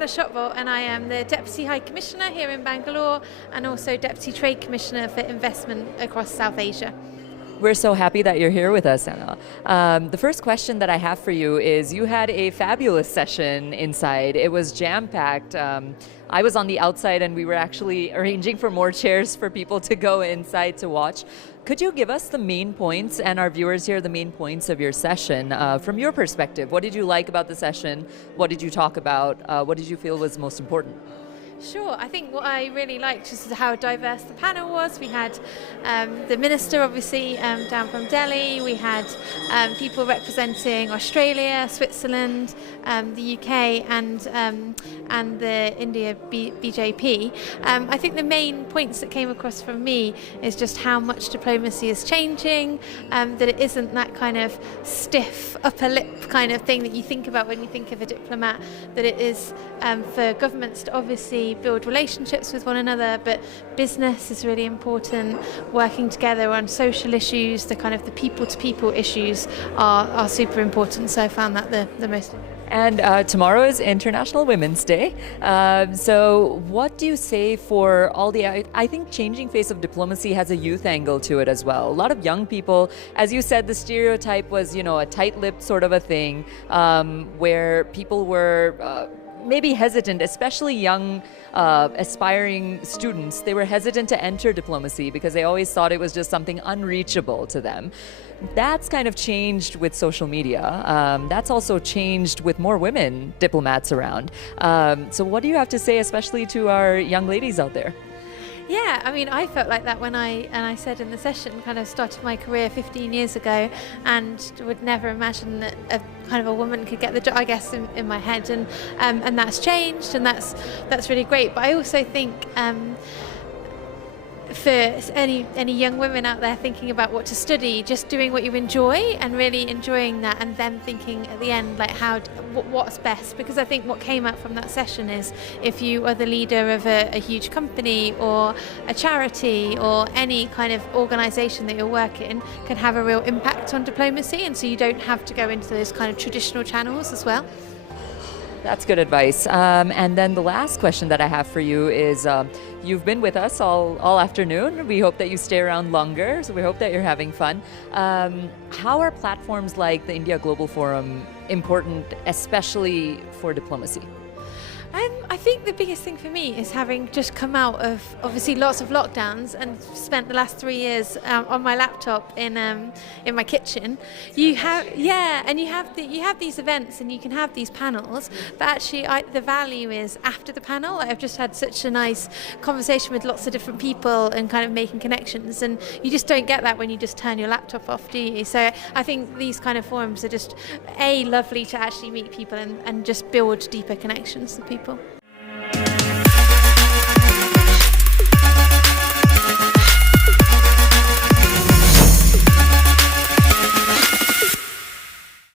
Anna Shotbolt, and I am the Deputy High Commissioner here in Bengaluru and also Deputy Trade Commissioner for Investment across South Asia. We're so happy that you're here with us, Anna. The first question that I have for you is, you had a fabulous session inside. It was jam-packed. I was on the outside and we were actually arranging for more chairs for people to go inside to watch. Could you give us the main points, and our viewers here, the main points of your session from your perspective? What did you like about the session? What did you talk about? What did you feel was most important? Sure, I think what I really liked is how diverse the panel was. We had the Minister, obviously, down from Delhi. We had people representing Australia, Switzerland, the UK, and the India BJP. I think the main points that came across from me is just how much diplomacy is changing, that it isn't that kind of stiff upper lip kind of thing that you think about when you think of a diplomat, that it is for governments to obviously build relationships with one another, but business is really important. Working together on social issues, the kind of the people-to-people issues are super important. So I found that the most. And tomorrow is International Women's Day. So what do you say for all the, I think changing face of diplomacy has a youth angle to it as well. A lot of young people, as you said, the stereotype was, a tight-lipped sort of a thing, where people were maybe hesitant, especially young aspiring students. They were hesitant to enter diplomacy because they always thought it was just something unreachable to them. That's kind of changed with social media. That's also changed with more women diplomats around. So what do you have to say, especially to our young ladies out there? Yeah, I mean, I felt like that when I said in the session, kind of started my career 15 years ago, and would never imagine that a woman could get the job, I guess, in my head, and that's changed, and that's really great. But I also think for any young women out there thinking about what to study, just doing what you enjoy and really enjoying that, and then thinking at the end like what's best. Because I think what came out from that session is, if you are the leader of a huge company or a charity or any kind of organisation that you're working, can have a real impact on diplomacy, and so you don't have to go into those kind of traditional channels as well. That's good advice. And then the last question that I have for you is, you've been with us all afternoon. We hope that you stay around longer, so we hope that you're having fun. How are platforms like the India Global Forum important, especially for diplomacy? I think the biggest thing for me is having just come out of obviously lots of lockdowns and spent the last 3 years on my laptop in my kitchen. You have these events and you can have these panels, but actually the value is after the panel. I've just had such a nice conversation with lots of different people and kind of making connections, and you just don't get that when you just turn your laptop off, do you? So I think these kind of forums are just lovely to actually meet people and just build deeper connections with people.